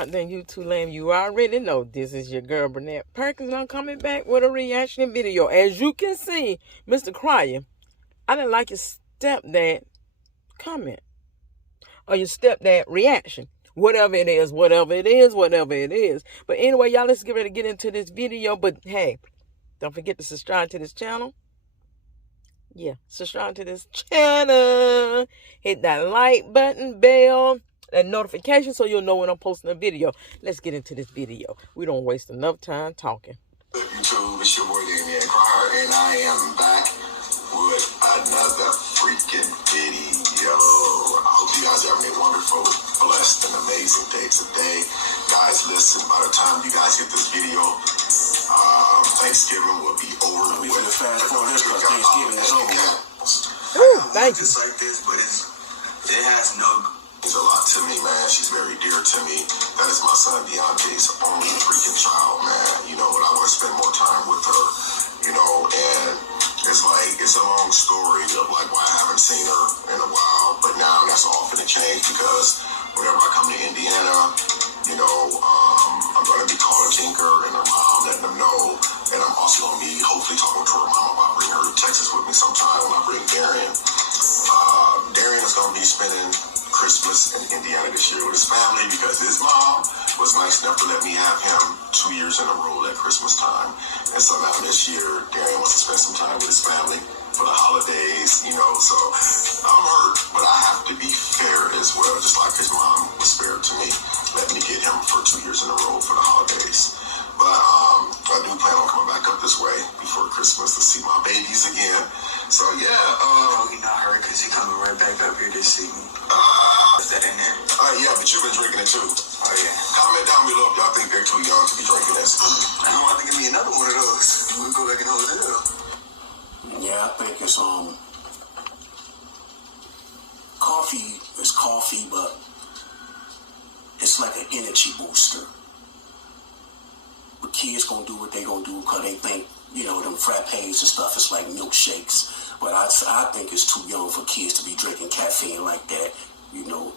out there in YouTube land, you already know this is your girl, Burnett Perkins. I'm coming back with a reaction video. As you can see, Mr. Cryer, I didn't like your stepdad comment or your stepdad reaction. Whatever it is, whatever it is, whatever it is. But anyway, y'all, let's get ready to get into this video. But hey, don't forget to subscribe to this channel. Yeah, subscribe to this channel. Hit that like button, bell, and notification so you'll know when I'm posting a video. Let's get into this video. We don't waste enough time talking. YouTube, it's your boy Dad-VS-STEPDAD, and I am back with another freaking video. I hope you guys are having a wonderful, blessed, and amazing day today. Guys, listen, by the time you guys get this video, Thanksgiving will be over. We're gonna fast forward this because Thanksgiving is over. Thank you. Just like this, but it has no. Means a lot to me, man. She's very dear to me. That is my son Deontay's only freaking child, man. You know, but I want to spend more time with her. You know, and it's like it's a long story of like why I haven't seen her in a while. But now that's all finna change because whenever I come to Indiana, you know, I'm gonna be calling Tinker and her mom, letting them know. And I'm also gonna be hopefully talking to her mom about bringing her to Texas with me sometime when I bring Darian. Darian is gonna be spending Christmas in Indiana this year with his family because his mom was nice enough to let me have him 2 years in a row at Christmas time. And so now this year, Darian wants to spend some time with his family for the holidays, you know. So I'm hurt, but I have to be fair as well, just like his mom was fair to me, letting me get him for 2 years in a row for the holidays. But I do plan on coming back up this way before Christmas to see my babies again. So yeah, you're not hurt because you're coming right back up here to see me. Is that in there? Yeah, but you've been drinking it too. Oh yeah. Comment down below if y'all think they're too young to be drinking this. You want to give me another one of those? We'll go back in the hotel. Yeah, I think it's coffee is coffee, but it's like an energy booster. But kids gonna do what they gonna do because they think, you know, them frappes and stuff is like milkshakes. But I think it's too young for kids to be drinking caffeine like that, you know,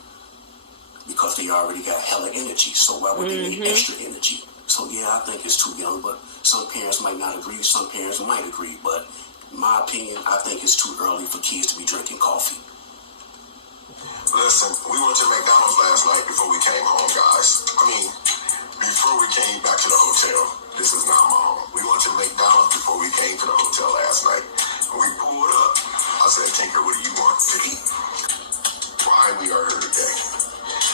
because they already got hella energy. So why would they need extra energy? So yeah, I think it's too young, but some parents might not agree, some parents might agree. But in my opinion, I think it's too early for kids to be drinking coffee. Listen, we went to McDonald's last night before we came home, guys. I mean, before we came back to the hotel. This is not my home. We went to McDonald's before we came to the hotel last night. We pulled up. I said, Tinker, what do you want to eat? Why we are here today?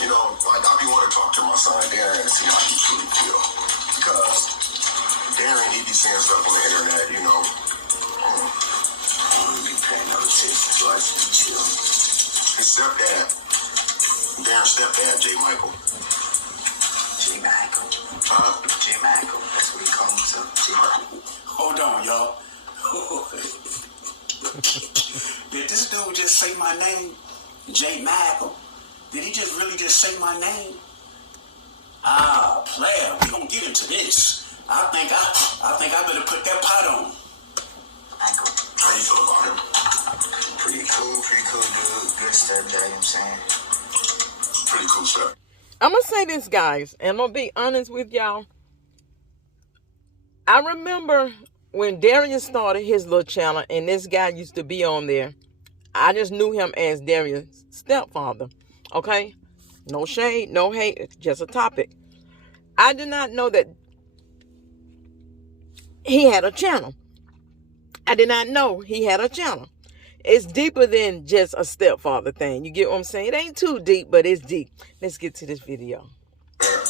You know, like I be wanting to talk to my son Darren and see how he truly feel. Because Darren, he be seeing stuff on the internet, you know. I don't be paying no attention to us to chill. His stepdad, Darren's stepdad, J. Michael. J. Michael. Huh? J. Michael. That's what he calls himself. J. Michael. Hold on, y'all. Did this dude just say my name? J. Michael? Did he just really just say my name? Ah, player, we gonna get into this. I think I better put that pot on. Michael. How you feel about him? Pretty cool dude. Good stepdad, you know what I'm saying? Pretty cool stuff. I'm going to say this, guys, and I'm going to be honest with y'all. I remember when Darius started his little channel and this guy used to be on there. I just knew him as Darius' stepfather. Okay? No shade, no hate, just a topic. I did not know that he had a channel. I did not know he had a channel. It's deeper than just a stepfather thing. You get what I'm saying? It ain't too deep, but it's deep. Let's get to this video.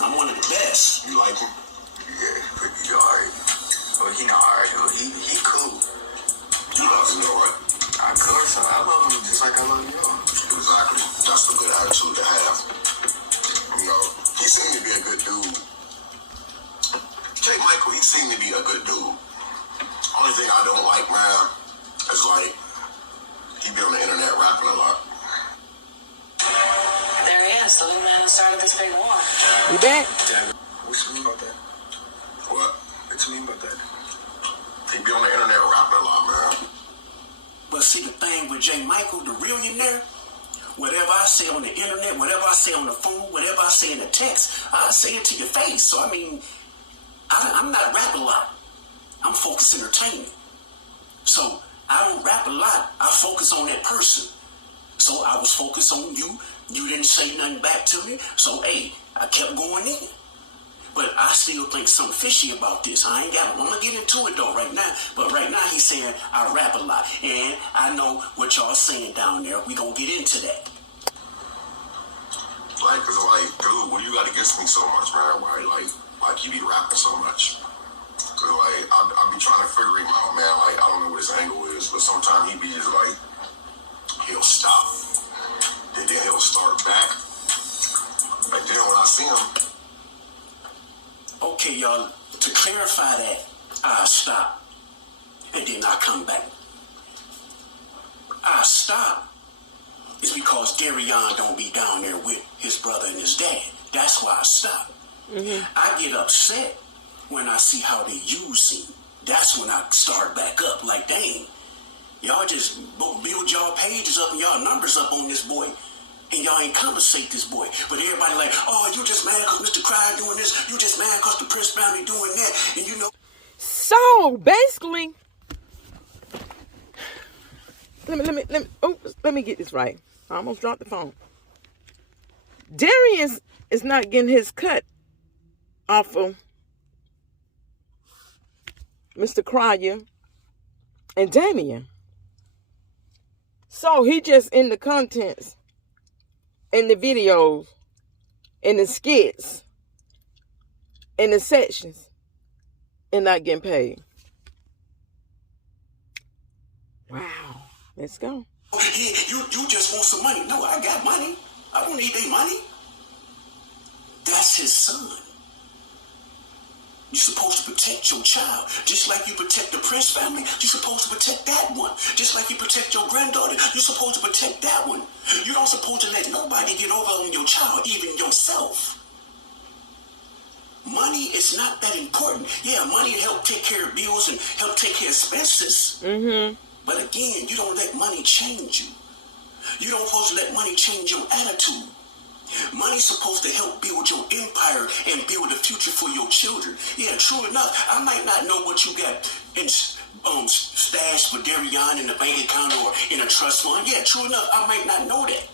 I'm one of the best. You like him? Yeah, pretty alright. Well, he not alright, he cool. You love him, though, right? I course, I love him just like I love you. Exactly. That's a good attitude to have. You know, he seemed to be a good dude. J. Michael, he seemed to be a good dude. Only thing I don't like, man, is like, he be on the internet rapping a lot. There he is, the little man who started this big war. You back? What you mean about that? What? What you mean about that? He be on the internet rapping a lot, man. But see, the thing with J. Michael, the realionaire, whatever I say on the internet, whatever I say on the phone, whatever I say in a text, I say it to your face. So, I mean, I'm not rap a lot. I'm focused entertainment. So, I don't rap a lot. I focus on that person. So, I was focused on you. You didn't say nothing back to me. So, hey, I kept going in. But I still think something fishy about this. I'm going to get into it, though, right now. But right now, he's saying I rap a lot. And I know what y'all saying down there. We going to get into that. Like, cause like, dude, what you got against me so much, man? Why, like you be rapping so much? Cause like, I be trying to figure him out, man. Like, I don't know what his angle is, but sometimes he be just like, he'll stop, and then he'll start back. And then when I see him, okay, y'all, to clarify that, I stop, and then I come back. I stop is because Darion don't be down there with his brother and his dad. That's why I stop. Mm-hmm. I get upset when I see how they use him. That's when I start back up, like, dang, y'all just build y'all pages up and y'all numbers up on this boy, and y'all ain't compensate this boy. But everybody like, oh, you just mad because Mr. Cry doing this, you just mad because the Prince family doing that, and you know. So basically, let me get this right. I almost dropped the phone. Darius is not getting his cut off of Mr. Cryer and Damien. So he just in the contents, in the videos, in the skits, in the sections, and not getting paid. Wow. Let's go. Hey, you just want some money. No, I got money. I don't need their money. That's his son. You're supposed to protect your child. Just like you protect the Prince family, you're supposed to protect that one. Just like you protect your granddaughter, you're supposed to protect that one. You don't supposed to let nobody get over on your child, even yourself. Money is not that important. Yeah, money help take care of bills and help take care of expenses. Mm-hmm. But again, you don't let money change you. You don't supposed to let money change your attitude. Money's supposed to help build your empire and build a future for your children. Yeah, true enough, I might not know what you got in stashed for Darion in the bank account or in a trust fund. Yeah, true enough, I might not know that.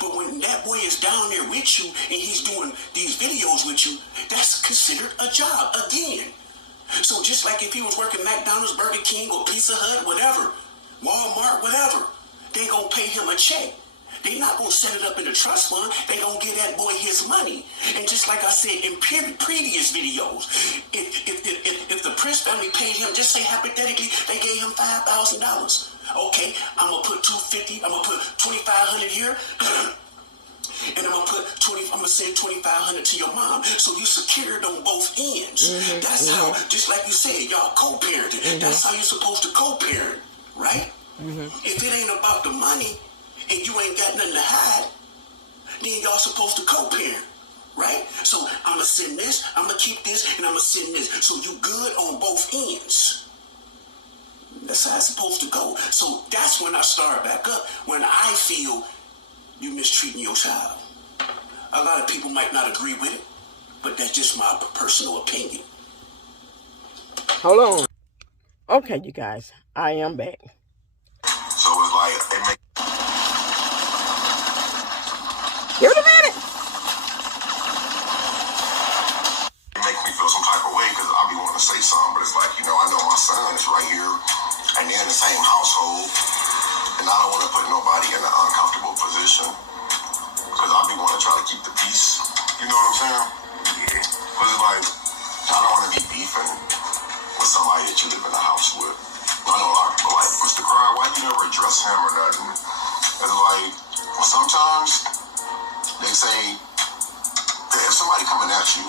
But when that boy is down there with you and he's doing these videos with you, that's considered a job again. So just like if he was working McDonald's, Burger King, or Pizza Hut, whatever, Walmart, whatever, they gonna pay him a check. They not gonna set it up in a trust fund. They gonna give that boy his money. And just like I said in previous videos, if the Prince family paid him, just say hypothetically, they gave him $5,000. Okay, I'm gonna put $250. I'm gonna put $2,500 here. And I'm gonna send $2,500 to your mom, so you secured on both ends. Mm-hmm, that's how, just like you said, y'all co-parenting. Mm-hmm. That's how you're supposed to co-parent, right? Mm-hmm. If it ain't about the money and you ain't got nothing to hide, then y'all supposed to co-parent, right? So I'm gonna send this, I'm gonna keep this, and I'm gonna send this, so you good on both ends. That's how it's supposed to go. So that's when I start back up, when I feel you mistreating your child. A lot of people might not agree with it, but that's just my personal opinion. Hold on. Okay, you guys, I am back. So it's like, Give it a minute. It makes me feel some type of way because I be wanting to say something, but it's like, you know, I know my son is right here and they're in the same household. And I don't want to put nobody in an uncomfortable position because I be wanting to try to keep the peace. You know what I'm saying? Yeah. Because it's like, I don't want to be beefing with somebody that you live in a house with. I know a lot of people like, Mr. Cry, why you never address him or nothing? And it's like, well, sometimes they say that if somebody coming at you,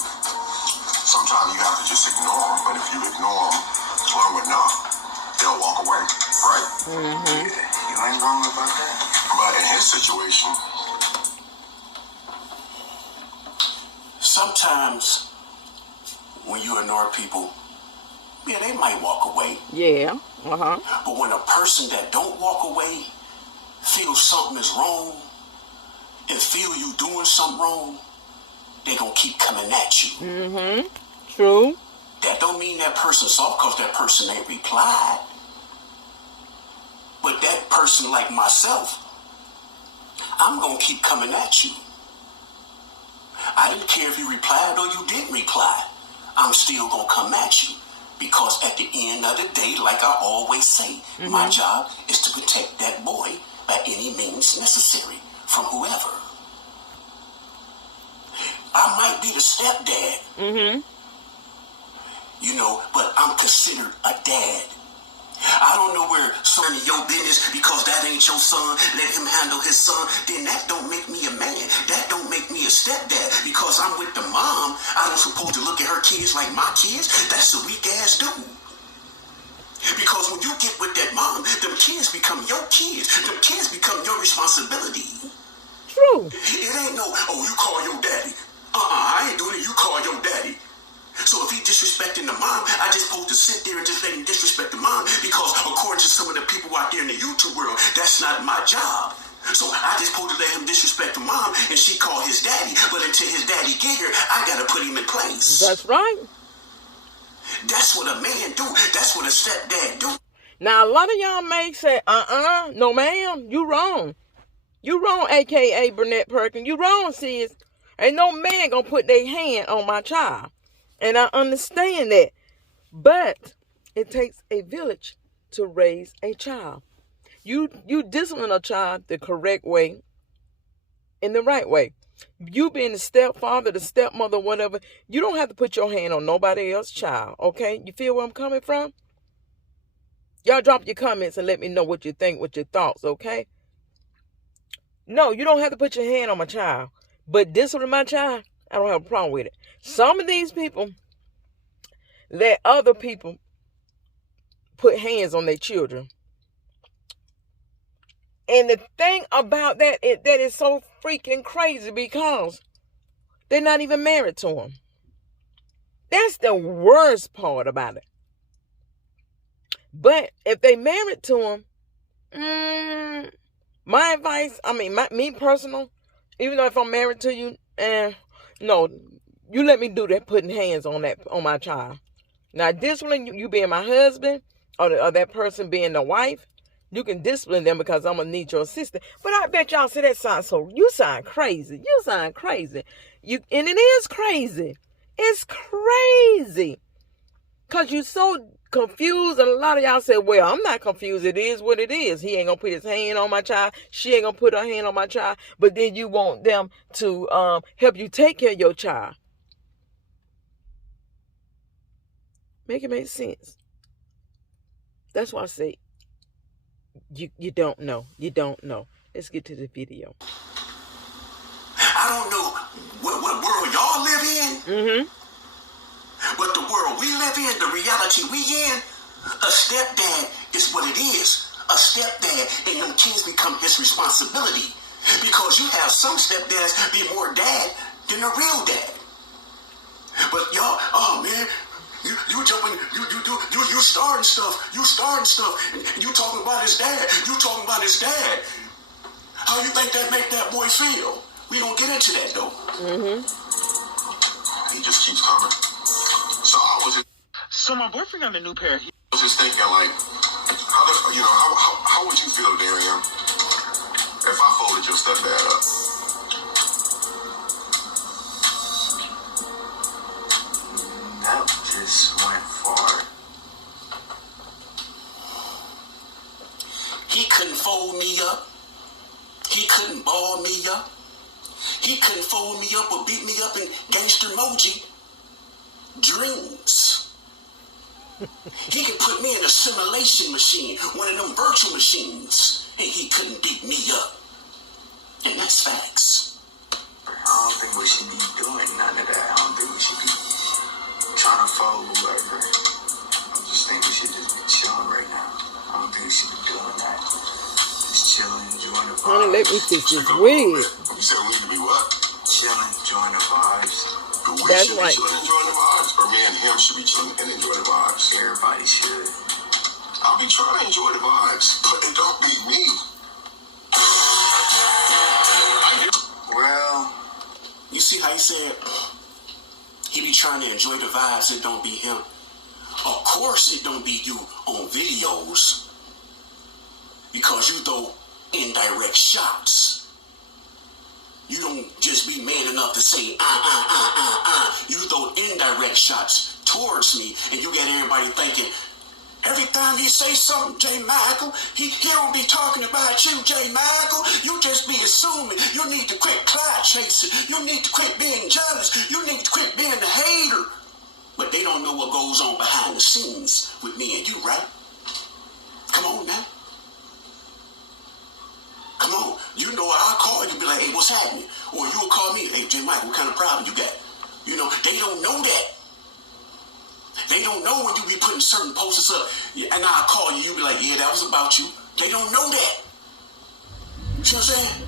sometimes you have to just ignore them. But if you ignore them long enough, they'll walk away, right? Mm-hmm. Yeah. You ain't wrong about that. But in his situation, sometimes when you ignore people, yeah, they might walk away. Yeah. Uh-huh. But when a person that don't walk away feel something is wrong and feel you doing something wrong, they gonna keep coming at you. Mm-hmm. True. That don't mean that person's soft because that person ain't replied. But that person, like myself, I'm gonna keep coming at you. I didn't care if you replied or you didn't reply. I'm still gonna come at you. Because at the end of the day, like I always say, my job is to protect that boy by any means necessary from whoever. I might be the stepdad, you know, but I'm considered a dad. I don't know where son of your business because that ain't your son. Let him handle his son. Then that don't make me a man. That don't make me a stepdad because I'm with the mom. I don't supposed to look at her kids like my kids. That's a weak ass dude. Because when you get with that mom, them kids become your kids. Them kids become your responsibility. True. It ain't no, oh, you call your daddy. I ain't doing it. You call your daddy. So if he disrespecting the mom, I just supposed to sit there and just let him disrespect the mom because according to some of the people out there in the YouTube world, that's not my job. So I just supposed to let him disrespect the mom and she call his daddy. But until his daddy get here, I got to put him in place. That's right. That's what a man do. That's what a stepdad do. Now, a lot of y'all may say, no ma'am, you wrong. You wrong, a.k.a. Burnett Perkins. You wrong, sis. Ain't no man gonna put their hand on my child. And I understand that. But it takes a village to raise a child. You discipline a child the correct way, in the right way. You being the stepfather, the stepmother, whatever, you don't have to put your hand on nobody else's child, okay? You feel where I'm coming from? Y'all drop your comments and let me know what you think, what your thoughts, okay? No, you don't have to put your hand on my child. But discipline my child, I don't have a problem with it. Some of these people let other people put hands on their children. And the thing about that is so freaking crazy because they're not even married to him. That's the worst part about it. But if they married to him, my advice, me personal, even though if I'm married to you, no, you let me do that, putting hands on my child. Now, discipline you being my husband or that person being the wife, you can discipline them because I'm going to need your assistance. But I bet y'all say that sounds you sound crazy. You sound crazy. And it is crazy. It's crazy. Because you're so confused. And a lot of y'all say, well, I'm not confused. It is what it is. He ain't going to put his hand on my child. She ain't going to put her hand on my child. But then you want them to help you take care of your child. Make it make sense. That's why I say, you don't know. You don't know. Let's get to the video. I don't know what world y'all live in. But the world we live in, the reality we in, a stepdad is what it is. A stepdad, and them kids become his responsibility. Because you have some stepdads be more dad than a real dad. But y'all, oh man, you jumping, you starting stuff, and you talking about his dad. How you think that make that boy feel? We don't get into that though. He just keeps coming. So my boyfriend got a new pair. I was just thinking, like, how would you feel, Darian, if I folded your stepdad up? That just went far. He couldn't fold me up. He couldn't ball me up. He couldn't fold me up or beat me up in gangster emoji dreams. He could put me in a simulation machine, one of them virtual machines, and he couldn't beat me up. And that's facts. I don't think we should be doing none of that. I don't think we should be trying to follow whoever. I just think we should just be chilling right now. I don't think we should be doing that. Just chilling, enjoying the vibes. Honey, let me fix this wig. You said we need to be what? Chilling, enjoying the vibes. But we That's should right. be chilling, enjoying the vibes. Or me and him should be chilling and enjoy the vibes. Everybody should. I'll be trying to enjoy the vibes, but it don't beat me. Well, you see how he said he be trying to enjoy the vibes, it don't be him. Of course it don't be you on videos because you throw indirect shots. You don't just be man enough to say, You throw indirect shots towards me, and you get everybody thinking, every time he say something, J. Michael, he don't be talking about you, J. Michael. You just be assuming. You need to quit clout chasing. You need to quit being jealous. You need to quit being a hater. But they don't know what goes on behind the scenes with me and you, right? Come on now. Come on. You know, I'll call you, be like, hey, what's happening? Or you'll call me, hey, J. Michael, what kind of problem you got? You know, they don't know that. They don't know when you be putting certain posters up, and I'll call you, you be like, yeah, that was about you. They don't know that. You see what I'm saying?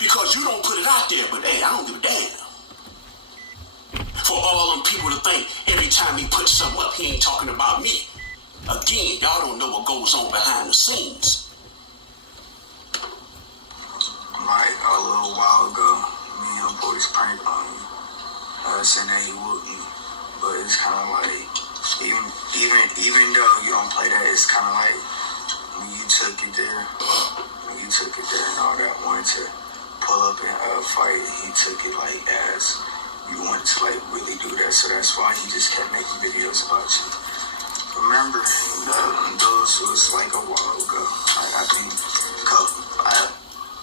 Because you don't put it out there, but hey, I don't give a damn. For all them people to think every time he puts something up, he ain't talking about me. Again, y'all don't know what goes on behind the scenes. like a little while ago, me and the boys pranked on you. Saying that he whooped me. But it's kind of like, even though you don't play that, it's kind of like when you took it there and all that, wanted to pull up and fight, he took it like as you wanted to like really do that. So that's why he just kept making videos about you. Remember, those was like a while ago. I think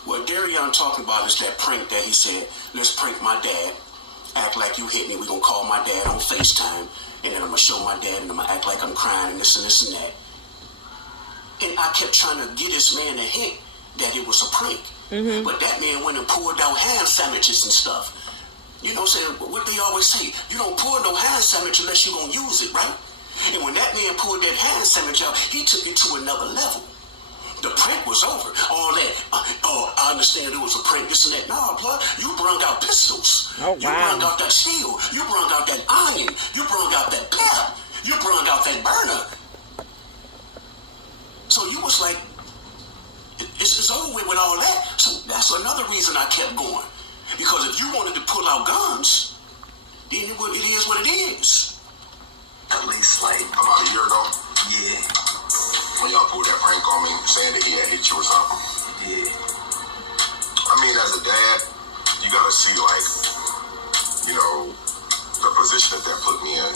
what Darion talking about is that prank that he said, let's prank my dad. Act like you hit me. We're going to call my dad on FaceTime. And then I'm going to show my dad and I'm going to act like I'm crying and this and this and that. And I kept trying to get this man a hint that it was a prank. Mm-hmm. But that man went and poured out ham sandwiches and stuff. You know what I'm saying? What they always say, you don't pour no ham sandwich unless you're going to use it, right? And when that man poured that ham sandwich out, he took it to another level. The prank was over. All that, I understand it was a prank, this and that. No, blood, you brought out pistols. Oh, wow. You brought out that steel. You brought out that iron. You brought out that pep. You brought out that burner. So you was like, it's over with all that. So that's another reason I kept going. Because if you wanted to pull out guns, then it is what it is. at least like About a year ago, yeah. when y'all pulled that prank on me saying that he had hit you or something. Yeah. I mean, as a dad, you gotta see, like, you know, the position that put me in.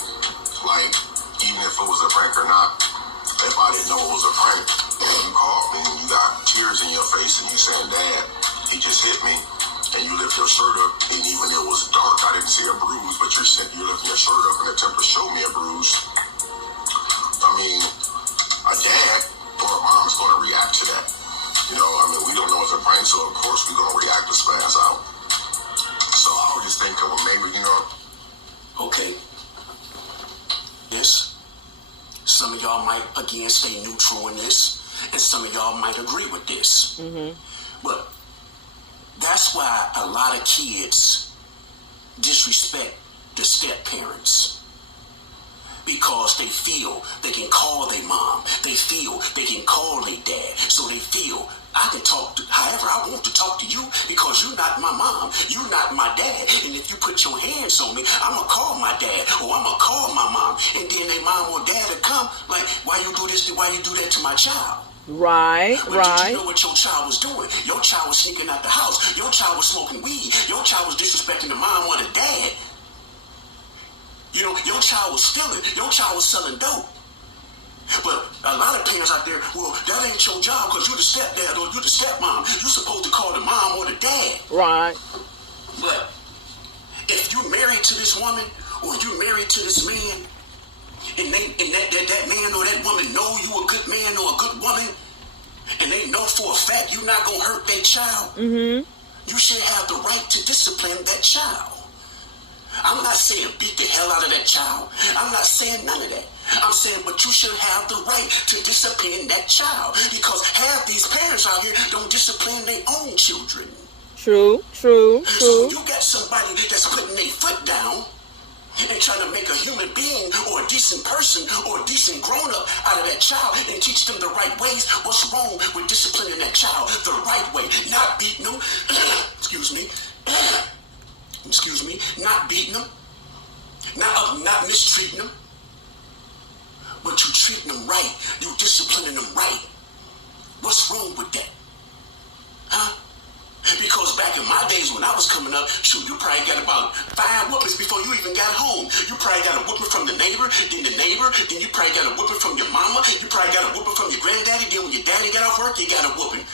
Like, even if it was a prank or not, if I didn't know it was a prank, and you called me and you got tears in your face and you saying, Dad, he just hit me, and you lift your shirt up, and even it was dark, I didn't see a bruise, but you're lifting your shirt up and attempt to show me a bruise. I mean, a dad or a mom is going to react to that. You know, I mean, we don't know it's a prank, so of course we're going to react to spaz out. So I was just thinking, well, maybe, you know. Okay. This. Some of y'all might, again, stay neutral in this, and some of y'all might agree with this. Mm-hmm. But that's why a lot of kids disrespect the step-parents. Because they feel they can call their mom. They feel they can call their dad. So they feel, I can talk to however I want to talk to you because you're not my mom. You're not my dad. And if you put your hands on me, I'm going to call my dad or I'm going to call my mom. And then their mom or dad will come like, why you do this? Why you do that to my child? Right, But right. did you know what your child was doing? Your child was sneaking out the house. Your child was smoking weed. Your child was disrespecting the mom or the dad. You know, your child was stealing. Your child was selling dope. But a lot of parents out there, well, that ain't your job because you're the stepdad or you're the stepmom. You're supposed to call the mom or the dad. Right. But if you're married to this woman or you're married to this man, and that man or that woman know you a good man or a good woman, and they know for a fact you're not going to hurt their child, you should have the right to discipline that child. I'm not saying beat the hell out of that child. I'm not saying none of that. I'm saying, but you should have the right to discipline that child because half these parents out here don't discipline their own children. True. So you got somebody that's putting their foot down and trying to make a human being or a decent person or a decent grown-up out of that child and teach them the right ways. What's wrong with disciplining that child the right way? Not beating them, not beating them, not mistreating them, but you treating them right, you disciplining them right. What's wrong with that? Huh? Because back in my days when I was coming up, shoot, you probably got about 5 whoopings before you even got home. You probably got a whooping from the neighbor, then you probably got a whooping from your mama, you probably got a whooping from your granddaddy, then when your daddy got off work, you got a whooping.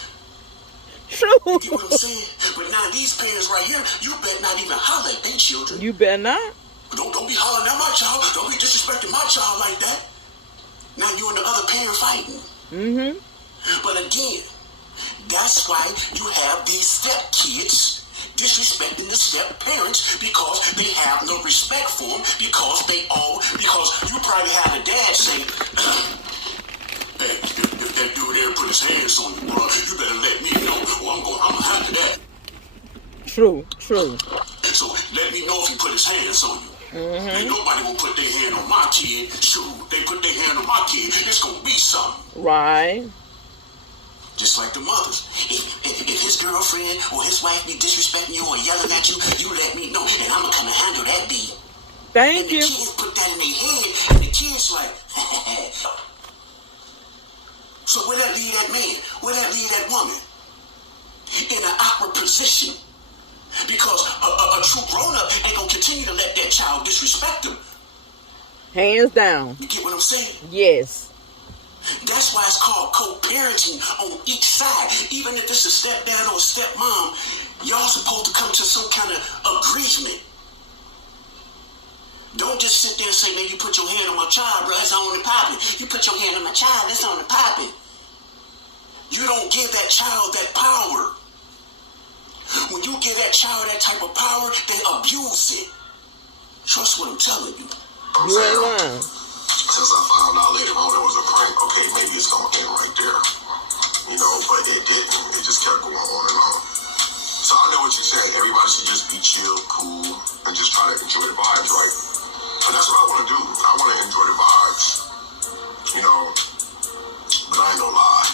True. You get what I'm saying? But now these parents right here, you better not even holler at their children. You better not. Don't be hollering at my child. Don't be disrespecting my child like that. Now you and the other parent fighting. Mm-hmm. But again, that's why you have these step kids disrespecting the step parents because they have no respect for them because you probably had a dad say, hey, if that dude there put his hands on you, bro, you better let me know or I'm gonna handle that. True. So let me know if he put his hands on you. Mm-hmm. Ain't nobody gonna put their hand on my kid. Shoot, they put their hand on my kid, it's gonna be something. Right. Just like the mothers. If his girlfriend or his wife be disrespecting you or yelling at you, you let me know, and I'm gonna come and handle that deed. Thank you. And the kids put that in their head, and the kids like, so where that leave that man? Where that leave that woman? In an awkward position. Because a true grown-up ain't gonna continue to let that child disrespect him. Hands down. You get what I'm saying? Yes. That's why it's called co-parenting on each side. Even if it's a stepdad or a stepmom, y'all supposed to come to some kind of agreement. Don't just sit there and say, man, you put your hand on my child, bro, it's on the poppy. You put your hand on my child, it's on the poppy. You don't give that child that power. When you give that child that type of power, they abuse it. Trust what I'm telling you. You ain't lying. Since I found out later on it was a prank, okay, maybe it's going to end right there. You know, but it didn't. It just kept going on and on. So I know what you're saying. Everybody should just be chill, cool, and just try to enjoy the vibes, right? And that's what I want to do. I want to enjoy the vibes. You know, but I ain't gonna lie.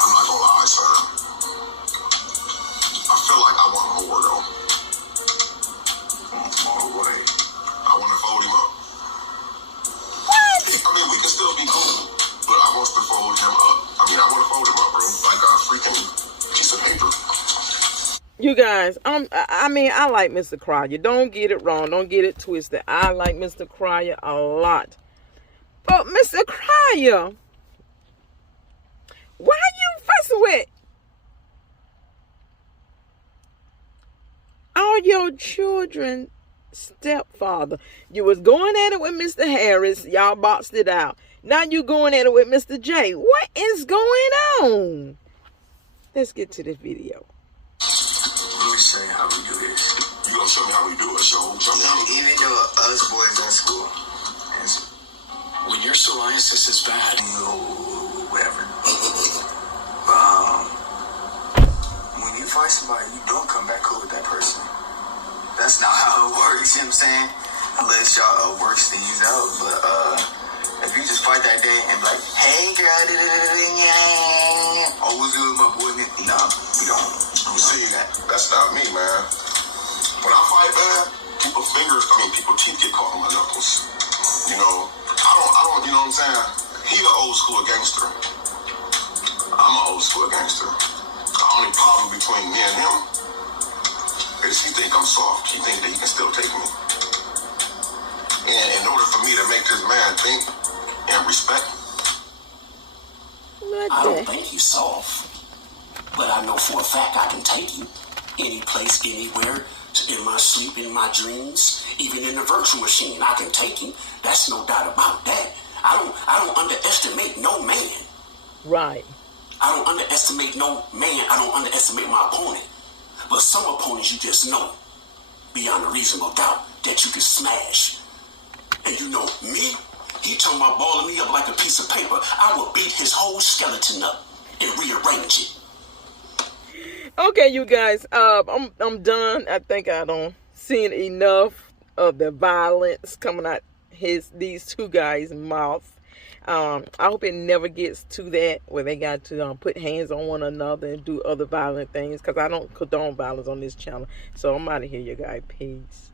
I'm not gonna lie, son. I feel like I want more, though. More way. I want to fold him up. What? I mean, we can still be cool, but I want to fold him up. I mean, I want to fold him up, bro, like a freaking piece of paper. You guys, I like Mr. Cryer. Don't get it wrong. Don't get it twisted. I like Mr. Cryer a lot. But Mr. Cryer, why you fussing with all your children's stepfather? You was going at it with Mr. Harris. Y'all boxed it out. Now you going at it with Mr. J. What is going on? Let's get to this video. Let me show you how we do this. You gonna show me how we do it? Show me how we do it. Even though us boys in school, when your psoriasis is bad, whatever. When you fight somebody, you don't come back cool with that person. That's not how it works, you know what I'm saying? Unless y'all work things out, but if you just fight that day and be like, hey girl, always do with my boy, nah, you don't. You see, that's not me, man. When I fight, man, people's teeth get caught on my knuckles. You know, I don't, you know what I'm saying? He's an old school gangster. I'm an old school gangster. The only problem between me and him is he think I'm soft. He think that he can still take me. And in order for me to make this man think and respect, I don't think he's soft. But I know for a fact I can take you any place, anywhere, in my sleep, in my dreams, even in the virtual machine. I can take you. That's no doubt about that. I don't underestimate no man. Right. I don't underestimate no man. I don't underestimate my opponent. But some opponents you just know, beyond a reasonable doubt, that you can smash. And you know, me, he talking about balling me up like a piece of paper. I will beat his whole skeleton up and rearrange it. Okay, you guys, I'm done. I think I don't seen enough of the violence coming out these two guys' mouth. I hope it never gets to that where they got to put hands on one another and do other violent things, because I don't condone violence on this channel. So I'm out of here, you guys. Peace.